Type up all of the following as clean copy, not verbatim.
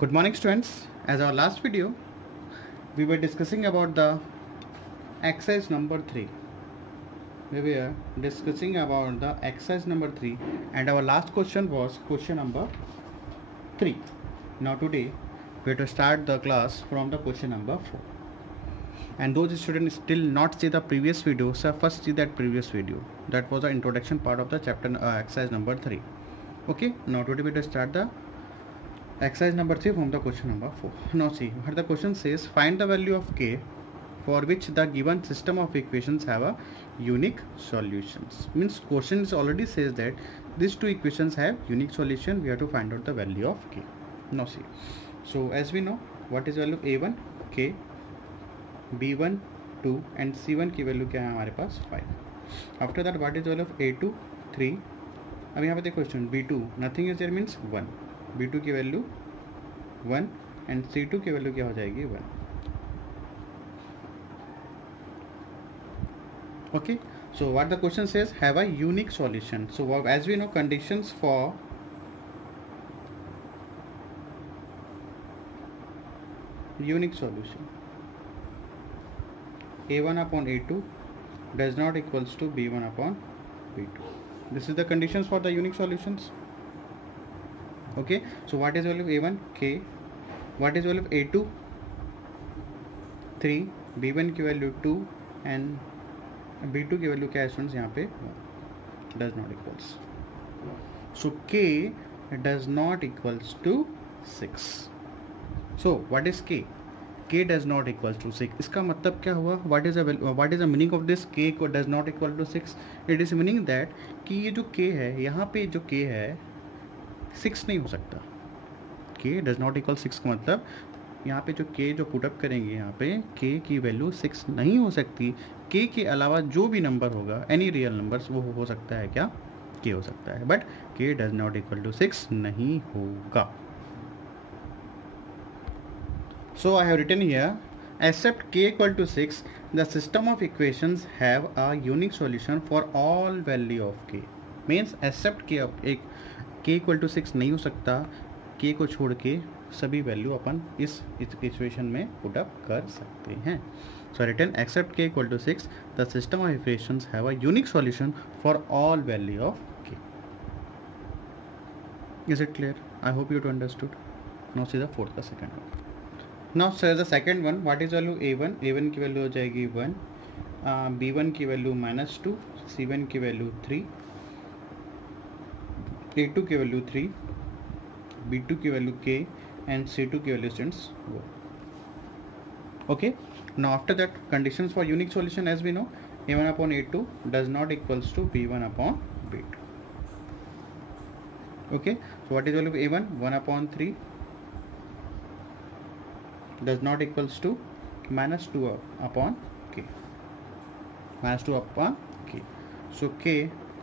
Good morning students. As our last video, we were discussing about the exercise number 3. We were discussing about the exercise number 3 and our last question was question number 3. Now today, we have to start the class from the question number 4. And those students still not see the previous video, so first see that previous video. That was the introduction part of the chapter exercise number 3. Okay, now today we have to start the exercise number 3 from the question number 4. Now see, what the question says, find the value of k for which the given system of equations have a unique solutions. Means question is already says that these two equations have unique solution. We have to find out the value of k. Now see, so as we know, what is value of a1 k, b1 2 and c1 की value क्या है हमारे पास 5. After that what is value of a2 3. अब यहाँ पे देखो question b2 nothing is there means 1, b2 की वैल्यू 1 एंड c2 की वैल्यू क्या हो जाएगी 1. Okay, so what the question says have a unique solution. So as we know conditions for unique solution a1 upon a2 does not equals to b1 upon b2. This is the conditions for the unique solutions. Okay, so what is value of a1 k, what is value of a2 3, b1 की value 2 and b2 की value क्या है students यहाँ पे 1. does not equals, so k does not equals to 6. so what is k? k does not equals to 6. इसका मतलब क्या हुआ? what is the meaning of this k does not equal to 6? it is meaning that कि ये जो k है, यहाँ पे जो k है 6 नहीं हो सकता. k does not equal 6 का मतलब यहाँ पे जो k जो पुटअप करेंगे यहाँ पे k की वैल्यू 6 नहीं हो सकती. k के अलावा जो भी नंबर होगा एनी रियल नंबर्स वो हो सकता है क्या? k हो सकता है, but k does not equal to 6 नहीं होगा. So I have written here, except k equal to 6, the system of equations have a unique solution for all value of k. Means except k एक k equal to 6 नहीं हो सकता, k को छोड़ के सभी वैल्यू अपन इस इक्वेशन में पुट अप कर सकते हैं. So written except k equal to 6, the system of equations have a unique solution for all value of k. Is it clear? I hope you understood. Now see the fourth का second one. Now sir the second one, what is value a1? a1 की value हो जाएगी 1, b1 की value -2, c1 की value 3, a2 की value 3, b2 की value k and c2 की value students 1. Okay, now after that conditions for unique solution as we know, a1 upon a2 does not equals to b1 upon b2. Okay, so what is value of a1? 1 अपॉन 3 does not equals to -2 upon k, -2 upon k. so k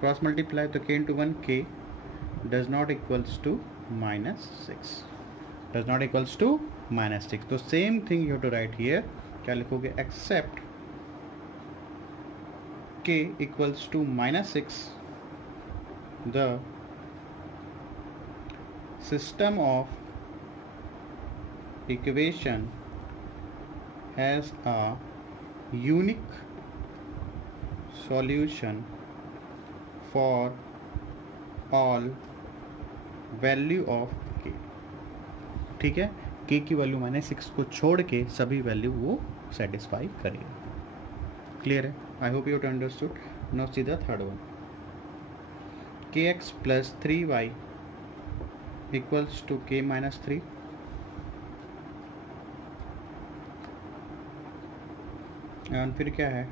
cross multiply तो k into 1 k does not equals to -6, does not equals to -6. तो same thing you have to write here. क्या लिखोगे? except k equals to -6, the system of equation has a unique solution for all value of k. ठीक है, k की value मैंने 6 को छोड़ के सभी वैल्यू वो सेटिस्फाई करेगा. क्लियर है? I hope you understood. Now see the third one, kx plus 3y equals to k minus 3. And फिर क्या है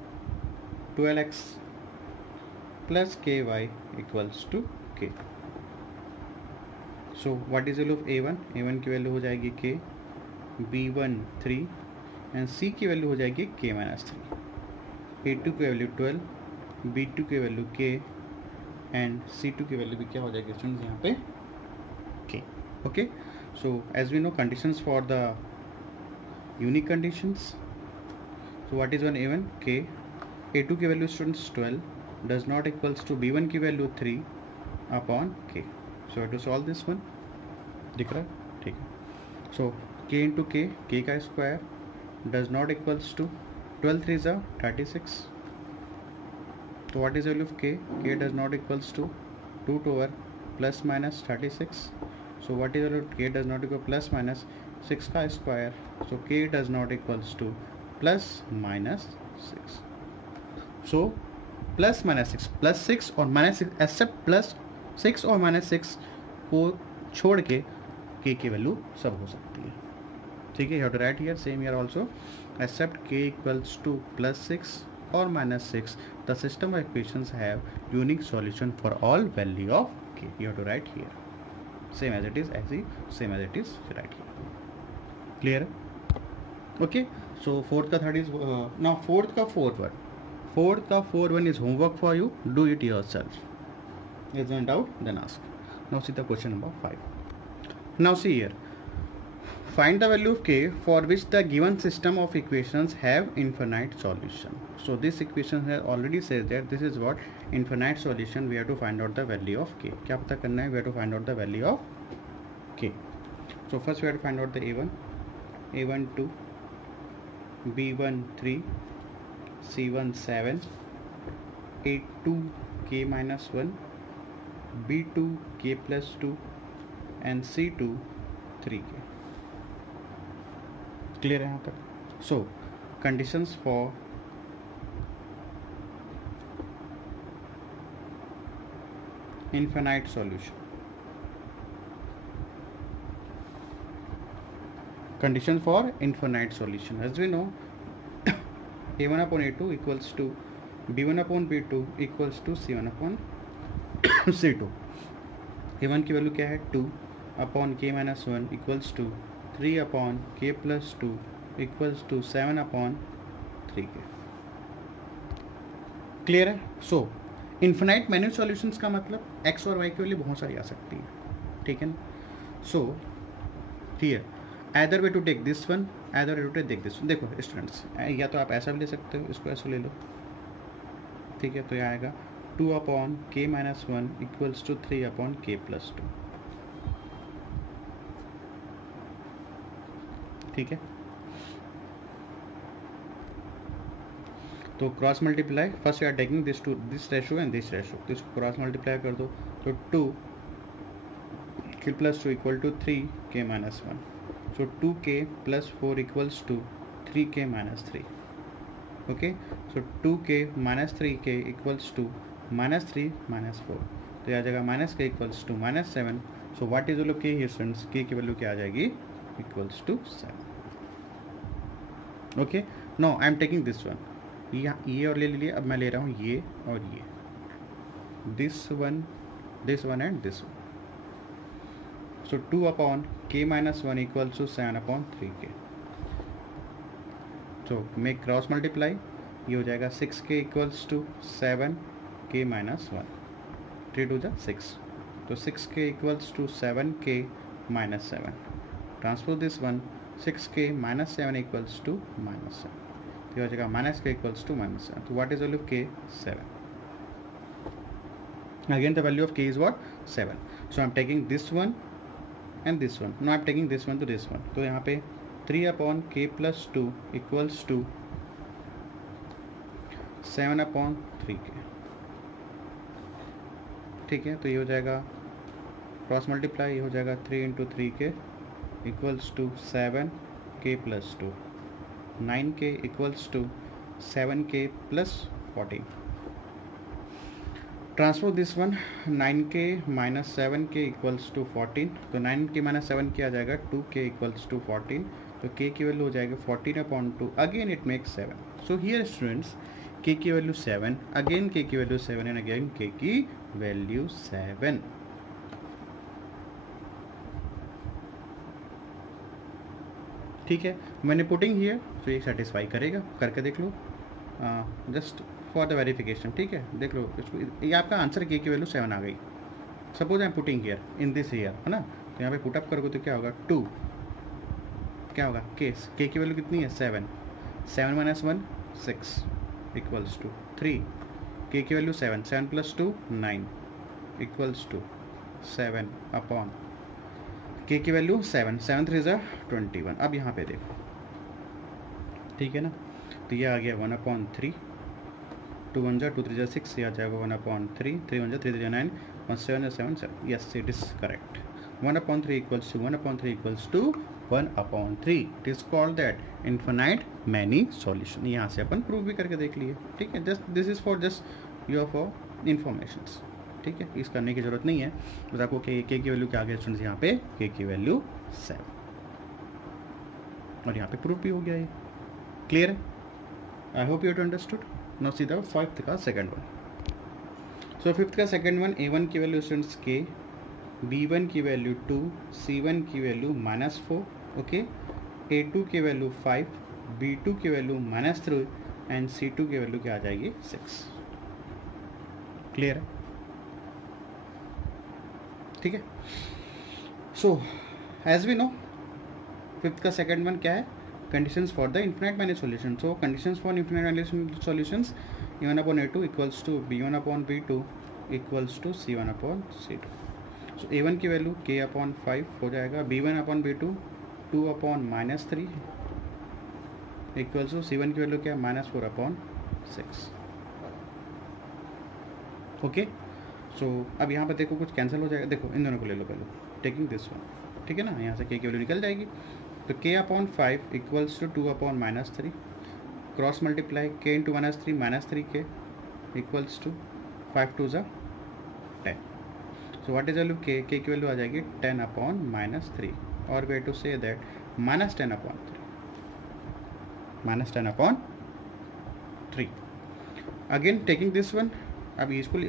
12x plus ky equals to k. So what is value of a1? a1 की value हो जाएगी k, b1 3 and c की value हो जाएगी k minus 3, a2 की वैल्यू 12, b2 की वैल्यू k एंड c2 की वैल्यू भी क्या हो जाएगी स्टूडेंट्स यहाँ पे k. Okay, so as we know conditions for the unique conditions. So what is one a1? k, a2 की value students 12 does not equals to b1 की value 3 upon k. So I have to solve this one. दिख रहा है? ठीक है. So k into k, k का square does not equals to 12 3 is 36. So what is the value of k? K does not equals to 2 to power plus minus 36. So what is the value of k does not equal plus minus 6 का square. So k does not equals to plus minus 6. So plus minus 6 plus 6 और minus 6 except plus 6 और minus 6 को छोड़ के k की value सब हो सकती है. ठीक है, you have to write here same here also except k equals to plus 6 or minus 6 the system of equations have unique solution for all value of k. You have to write here same as it is same as it is right here. Clear? Okay, so fourth का third is now fourth का fourth one is homework for you. Do it yourself. Is there any doubt? Then ask. Now see the question number 5. Now see here, find the value of k for which the given system of equations have infinite solution. So this equation has already says that this is what infinite solution. We have to find out the value of k. क्या पता करना है? We have to find out the value of k. So first we have to find out the a1, a1 2, b1 3, c1 7, a2 k minus 1, b2 k plus 2 and c2 3k. Clear है यहाँ तक? So conditions for infinite solution. Condition for infinite solution. As we know, a1 upon a2 equals to b1 upon b2 equals to c1 upon c2. a1 की value क्या है? 2 upon k minus 1 equals to 3 upon k plus 2 equals to 7 upon 3k. Clear है? सो infinite manual solutions का मतलब x और y की value बहुत सारी आ सकती है. ठीक है ना? So here either way to take this one, either way to take this one. देखो स्टूडेंट्स, या तो आप ऐसा भी ले सकते हो, इसको ऐसे ले लो. ठीक है, तो यह आएगा 2 upon k minus 1 equals to 3 upon k plus 2. ठीक है, तो cross multiply first you are taking this to this ratio and this ratio, तो इसको क्रॉस मल्टीप्लाई कर दो. तो 2 k plus 2 equal to 3 k minus 1. So 2k plus 4 equals to 3k minus 3. Okay, so 2k minus 3k equals to minus 3 minus 4. तो यह आ जाएगा minus k equals to minus 7. So what is the value of k here students? k की value क्या आ जाएगी? Equals to 7. Okay, now I am taking this one. ये और ले लीजिए. अब मैं ले रहा हूँ ये और ये. This one and this one. So 2 upon k minus 1 equals to 7 upon 3k. So make cross multiply. ये हो जाएगा 6k equals to 7k minus 1. 3 to the 6. तो 6k equals to 7k minus 7. Transpose this one. 6k minus 7 equals to minus 7. तो ये हो जाएगा minus k equals to minus 7. So what is the value of k? 7. Again the value of k is what? 7. So I am taking this one and this one. Now I am taking this one to this one. तो यहाँ पे 3 upon k plus 2 equals to 7 upon 3k. ठीक है, तो ये हो जाएगा cross multiply. ये हो जाएगा 3 into 3k equals to 7k plus 2. 9k equals to 7k plus 14. Transpose this one. 9k minus 7k equals to 14. तो 9k minus 7k आ जाएगा 2k equals to 14. तो k की वैल्यू हो जाएगा 14 upon 2. Again it makes 7. So here students k की value 7, again k की value 7 and again k की value 7. ठीक है, मैंने पुटिंग हियर, तो ये सेटिस्फाई करेगा. करके देख लो जस्ट फॉर द वेरिफिकेशन. ठीक है, देख लो इसको. ये आपका आंसर k की वैल्यू 7 आ गई. Suppose I am putting here in this here, है ना. तो यहाँ पे पुटअप करोगे तो क्या होगा? 2. क्या होगा? k की वैल्यू कितनी है? 7. 7 minus 1 6 equals to 3. k की value 7. 7 plus 2 9 equals to 7 upon के की वैल्यू 7, 7 3 ज़ा 21। अब यहाँ पे देखो, ठीक है ना, तो ये आ गया 1/3, 2 1 ज़ा 2 3 ज़ा 6, ये आ जाएगा 1/3, 3 1 ज़ा 3 3 ज़ा 9, 1 7 7 7, yes it is correct. 1/3 equals to 1/3 equals to 1/3। It is called that infinite many solution. यहाँ से अपन प्रूव भी करके देख लिए, ठीक है। Just this is for just your for informations, ठीक है, इस करने की ज़रूरत नहीं है। बस आपको के की वैल्यू क्या आ गया स्टूडेंट्स, यहाँ पे के की वैल्यू 7, और यहाँ पे प्रूफ भी हो गया ये, क्लियर है। I hope you to understood. Now see the fifth का सेकंड वन। सो फिफ्थ का सेकंड वन, A1 की वैल्यू स्टूडेंट्स के, B1 की वैल्यू 2, C1 की वैल्यू -4, ओके, A2 की वैल्यू 5, B2 की वैल्यू -3 एंड C2 की वैल्यू क्या आ जाएगी 6, क्लियर है, ठीक है। So as we know fifth का सेकंड वन क्या है, conditions for the infinite many solution. So conditions for infinite many solutions, A1/A2 equals to B1/B2 equals to C1/C2। So A1 की वैल्यू K/5 हो जाएगा, B1/B2 2/-3 equals to C1 की value क्या है -4/6, okay. सो अब यहाँ पर देखो कुछ कैंसिल हो जाएगा, देखो इन दोनों को ले लो पहले, टेकिंग दिस वन, ठीक है ना, यहाँ से K की वैल्यू निकल जाएगी। तो K/5 equals to 2/-3, cross multiply K into -3 K equals to 5 2 ज़ा 10। So what is value K की वैल्यू आ जाएगी 10/-3, और way to say that -10/3, -10/3। Again taking this one, अब इसको ले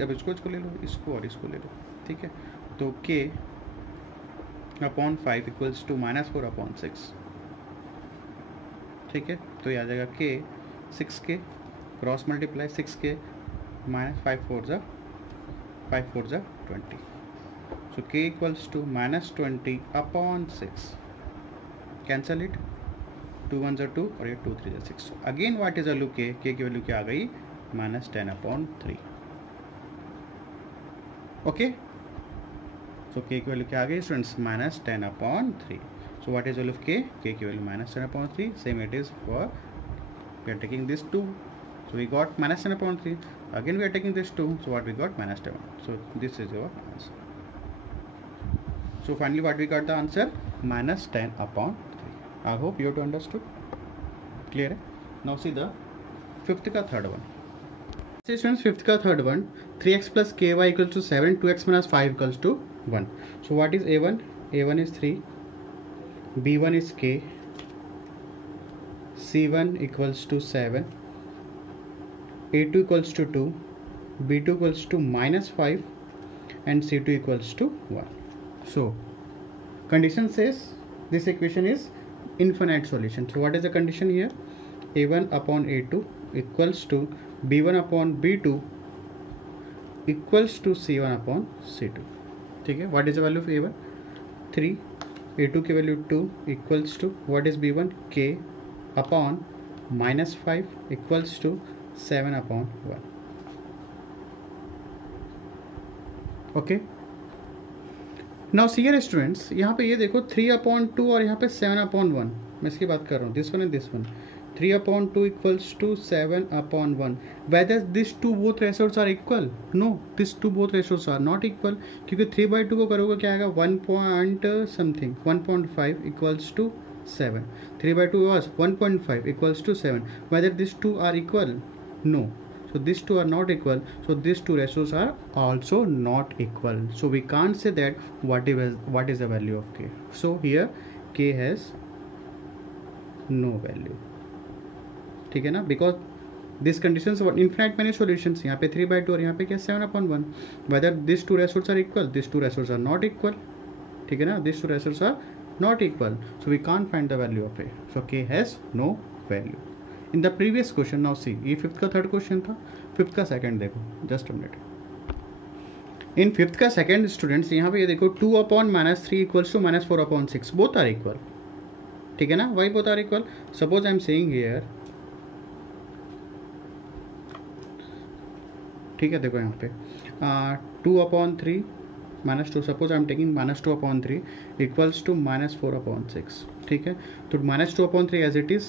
लो, इसको और इसको ले लो, ठीक है। तो K/5 इक्वल्स टू -4/6, ठीक है। तो ये आ जाएगा K 6K, cross multiply 6K -5 4 ज़ा 20। सो K equals to -20/6, cancel it, 2 1 ज़ा 2 और ये 2 3 ज़ा 6। Again what is value K की वैल्यू क्या आ गई -10/3, ओके। सो K की वैल्यू क्या आ गई students -10/3। So what is value of K की value -10/3, same it is for, we are taking this 2, so we got -10/3, again we are taking this 2, so what we got -10, so this is your answer. So finally what we got the answer -10/3. I hope you have understood, clear है। Now see the fifth का third one. See students, fifth का third one, 3x plus ky equals to 7, 2x minus 5 equals to 1. So what is A1? A1 is 3, B1 is k, C1 equals to 7, A2 equals to 2, B2 equals to -5 and C2 equals to 1. So condition says this equation is infinite solution. So what is the condition here? A1/A2 equals to B1/B2 equals to C1/C2, ठीक है। what is the value of A1? 3, A2 की value 2 equals to what is B1? K upon -5 equals to 7/1, okay. Now see here students, यहाँ पे ये देखो 3/2 और यहाँ पे 7/1, मैं इसकी बात कर रहा हूँ, this one and this one. 3/2 equals to 7/1, whether these two both ratios are equal? No, these two both ratios are not equal, क्योंकि 3/2 को करोगे क्या आएगा 1 point something, 1.5 equals to 7, 3/2 was 1.5 equals to 7, whether these two are equal? No, so these two are not equal, so these two ratios are also not equal, so we can't say that what is the value of K. So here K has no value, ठीक है ना, because this conditions infinite many solutions, यहाँ पे 3/2 और यहाँ पे क्या 7/1, whether this two ratios are equal, this two ratios are not equal, ठीक है ना, this two ratios are not equal, so we can't find the value of a, so k has no value in the previous question. Now see, ये fifth का third question था, fifth का second देखो, just a minute. In fifth का second students, यहाँ पे ये देखो 2/-3 equals to -4/6, both are equal, ठीक है ना, why both are equal? Suppose I am saying here, ठीक है, देखो यहाँ पे 2/3 -2, suppose I am taking -2/3 equals to -4/6. ठीक है, तो -2/3 as it is.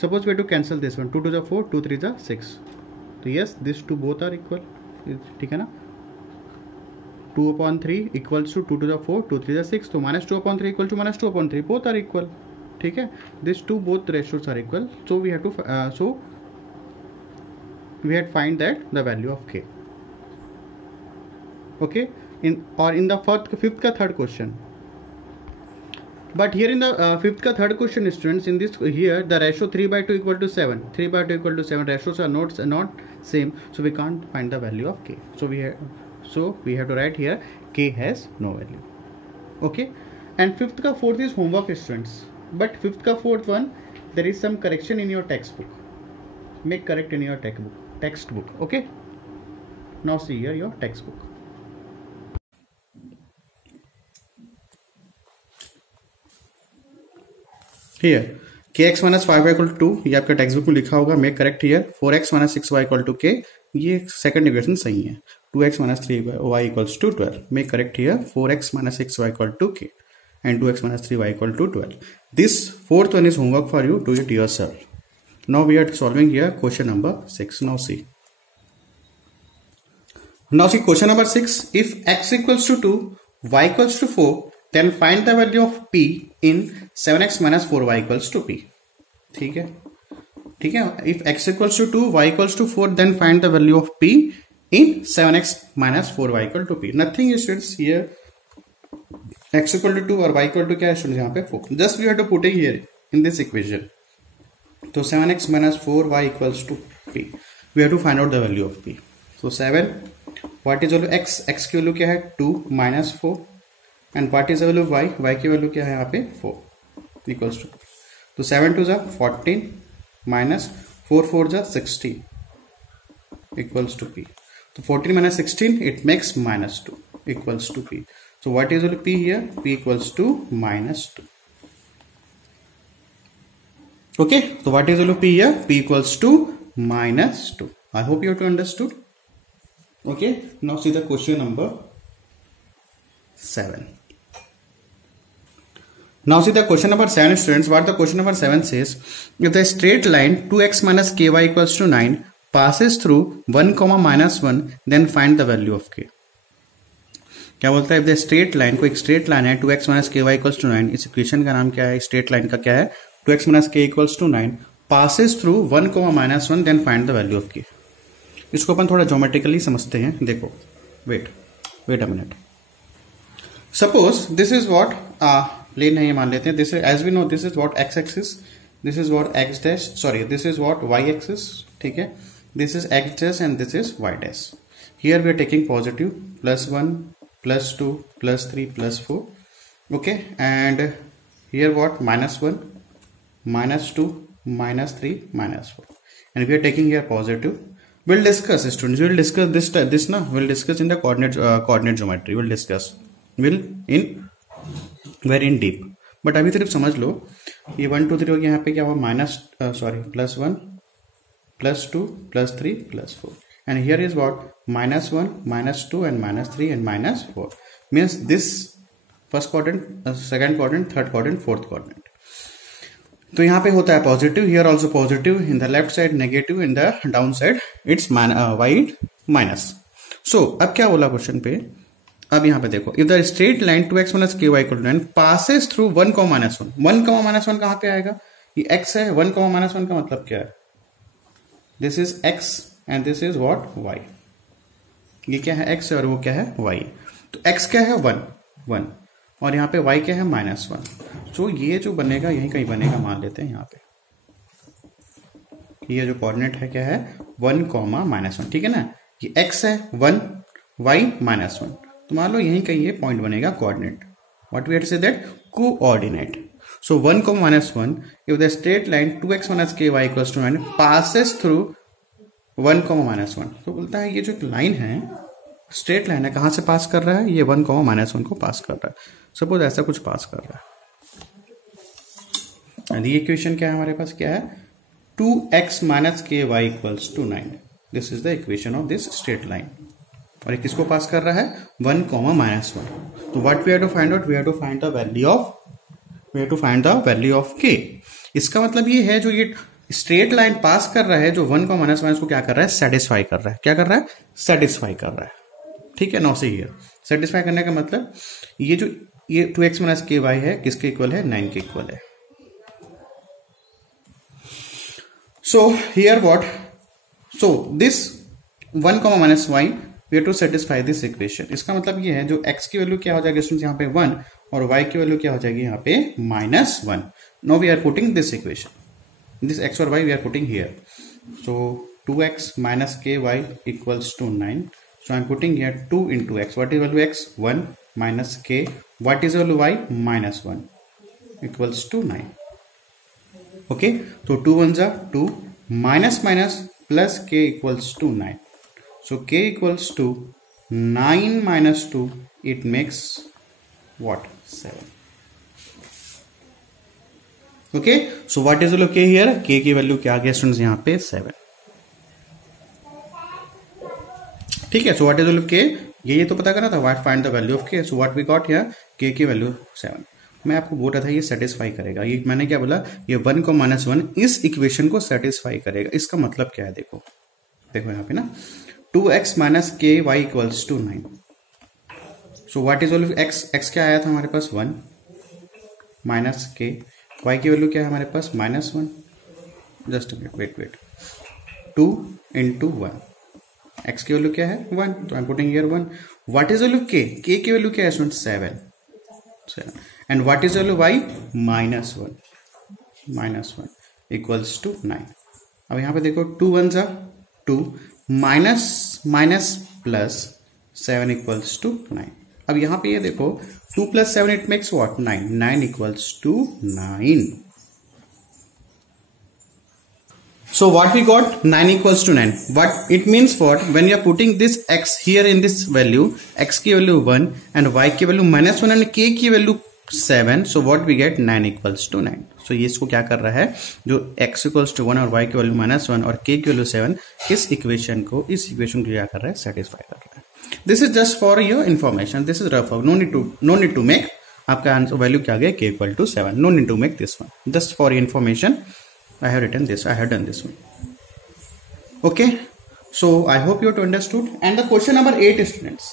Suppose we to cancel this one, 2 2 4, 2 3 6. तो yes, this two both are equal. ठीक है ना, 2/3 इक्वल्स टू 2 2 4, 2 3 6. तो -2/3 equal to -2/3, both are equal. ठीक है, this two both ratios are equal. So we have to we had find that the value of k. Okay, in the fifth ka third question, but here in the fifth ka third question students, in this here the ratio 3/2 equal to 7, 3/2 equal to 7, ratios are not same, so we can't find the value of k. So we have to write here k has no value. Okay, and fifth ka fourth is homework students, but fifth ka fourth one there is some correction in your textbook. Make correct in your textbook. Okay, now see here your textbook. Here kx minus 5y equal to 2, ये आपका text book में लिखा होगा. Make correct here. 4x minus 6y equal to k, ये second equation सही है. 2x minus 3y equals to 12. Make correct here. 4x minus 6y equal to k and 2x minus 3y equal to 12. This fourth one is homework for you. Do it yourself. Now we are solving here question number 6. Now see question number 6. If x equals to 2, y equals to 4, then find the value of p in 7x minus 4y equals to p. ठीक है. If x equals to 2, y equals to 4, then find the value of p in 7x minus 4y equal to p. Nothing is students here. x equal to 2 और y equal to क्या है students यहाँ पे 4. Just we have to put it here in this equation. तो 7x minus 4y equals to p. We have to find out the value of p. So 7, what is value x? x की value क्या है 2 minus 4, and what is the value of y? y की value क्या है यहाँ पे 4 equals to. तो 7 2 जा 14 minus 4 4 जा 16 equals to p. तो 14 minus 16 it makes -2 equals to p. So what is value p here? p equals to -2. Okay, so what is value of p here? P equals to -2. I hope you have to understood. Okay, now see the question number 7. Now see the question number 7 students. What the question number 7 says, if the straight line 2x minus ky equals to 9 passes through 1, -1, then find the value of k. क्या बोलता है? if the straight line, कोई एक straight line है 2x minus ky equals to 9, इस equation का नाम क्या है? straight line का क्या है? 2x minus k equals to 9 passes through 1, -1, then find the value of k. इसको अपन थोड़ा ज्योमेट्रिकली समझते हैं. देखो, wait a minute. Suppose this is what plane है, ये मान लेते हैं. This is, as we know, this is what x axis, this is what x dash, sorry this is what y axis. ठीक है, this is x dash and this is y dash. Here we are taking positive +1 +2 +3 +4. Okay, and here what -1 -2 -3 -4, and we are taking here positive. We'll discuss students, we'll discuss this na, we'll discuss in the coordinate geometry. We'll discuss in very in deep, but अभी सिर्फ समझ लो. ये 1 2 3 हो गया. यहाँ पे क्या हुआ? +1 +2 +3 +4, and here is what -1 -2 and -3 and -4. means this first quadrant, second quadrant, third quadrant, fourth quadrant. तो यहाँ पे होता है positive, here also positive, in the left side negative, in the down side it's wide minus. So अब क्या बोला question पे? अब यहाँ पे देखो, if the straight line 2x minus ky equal to 9 passes through 1, -1. 1, -1 कहाँ पे आएगा? ये x है. 1, -1 का मतलब क्या है? This is x and this is what y. ये क्या है? x और वो क्या है? y. तो x क्या है? 1 और यहाँ पे y क्या है? -1. तो ये जो बनेगा यही कहीं बनेगा, मान लेते हैं यहाँ पे ये जो कोऑर्डिनेट है क्या है? 1, -1. ठीक है ना, ये x है 1, y -1. तो मान लो यही कहीं ये पॉइंट बनेगा coordinate. What we have to say that? Coordinate. So 1, -1, if the straight line 2x minus ky equals to 9 passes through 1, -1. तो बोलता है ये जो लाइन है, स्ट्रेट लाइन है, कहां से पास कर रहा है? ये 1, -1 को पास कर रहा है. सपोज ऐसा कुछ पास कर रहा है. ये इक्वेशन क्या है हमारे पास? क्या है? 2x minus ky equals to 9. This is the equation of this straight line. और ये किसको पास कर रहा है, 1, -1। तो what we have to find out, we have to find the value of k। इसका मतलब ये है जो ये स्ट्रेट लाइन पास कर रहा है, जो 1, -1 को क्या कर रहा है, सेटिस्फाई कर रहा है। क्या कर रहा है, सेटिस्फाई कर रहा है। ठीक है, 9 से हियर सेटिस्फाई करने का मतलब ये जो ये 2x - ky है किसके इक्वल है, 9 के इक्वल है। So here what, so this 1, -y we have to satisfy this equation. इसका मतलब ये है जो x की वैल्यू क्या हो जाएगी स्टूडेंट्स यहाँ पे 1 और y की वैल्यू क्या हो जाएगी यहाँ पे -1। Now we are putting this equation, this x or y we are putting here. So 2x - ky equals to 9. So I am putting here 2 into x. What is value x? 1 minus k. What is value y? -1 equals to 9. Okay. So 2 1s are 2, minus plus k equals to 9. So k equals to 9 minus 2. It makes what? 7. Okay, so what is value के here, k की value क्या आ गया students यहाँ पे 7। ठीक है, सो what is value के, ये तो पता करना था, what find the value of k. So what we got here, k की वैल्यू 7। मैं आपको बोल रहा था ये सेटिस्फाई करेगा, ये मैंने क्या बोला, ये 1 को -1 इस इक्वेशन को सेटिस्फाई करेगा। इसका मतलब क्या है, देखो यहाँ पे ना 2x - ky equals to 9। So what is value x क्या आया था हमारे पास 1 माइनस k, y की वैल्यू क्या है हमारे पास -1। जस्ट वेट 2 into 1, x की वैल्यू क्या है 1, तो I am putting here 1। What is value k की वैल्यू क्या है student 7 and what is value y -1 equals to 9। अब यहां पे देखो 2 1s are 2 minus plus 7 equals to 9। अब यहां पे ये देखो 2 + 7 it makes what 9 equals to 9। So what we got, 9 equals to 9. What it means, what when you are putting this x here in this value, x की value 1 and y की value -1 and k की value 7, so what we get 9 equals to 9. So ये इसको क्या कर रहा है, जो x equals to 1 और y की value -1 और k की value 7, इस इक्वेशन को क्या कर रहा है, सेटिस्फाई कर रहा है। This is just for your information, this is rough, no need to make. आपका आंसर वैल्यू क्या आ गया, k equal to 7, no need to make this one, just for your information I have written this, I have done this one. Okay, so I hope you have understood. And the question number 8, students,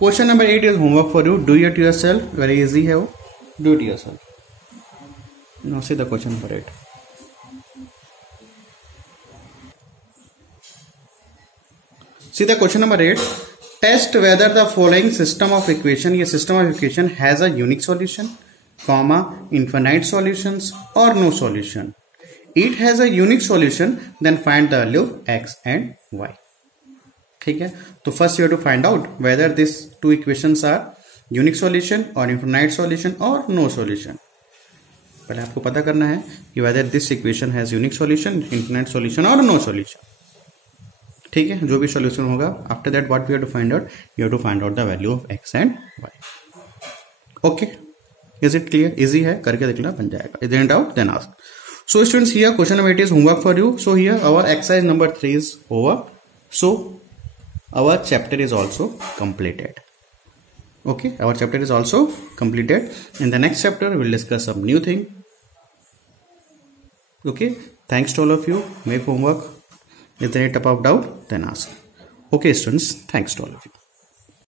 question number 8 is homework for you. Do it yourself, very easy है वो, do it yourself। Now see the question number 8. See the question number 8. Test whether the following system of equation, ये system of equation has a unique solution, comma, infinite solutions or no solution. It has a unique solution, then find the value of x and y. ठीक है, तो first you have to find out whether these two equations are unique solution or infinite solution or no solution. पहले आपको पता करना है कि whether this equation has unique solution, infinite solution or no solution. ठीक है, जो भी solution होगा, after that what we have to find out, you have to find out the value of x and y. Okay. Is it clear? Easy है, करके देखना, बन जाएगा। Is there any doubt? Then ask. So students, here question number 8 is homework for you. So here our exercise number 3 is over. So our chapter is also completed. Okay, our chapter is also completed. In the next chapter, we will discuss some new thing. Okay, thanks to all of you. Make homework. If there is any type of doubt, then ask. Okay students, thanks to all of you.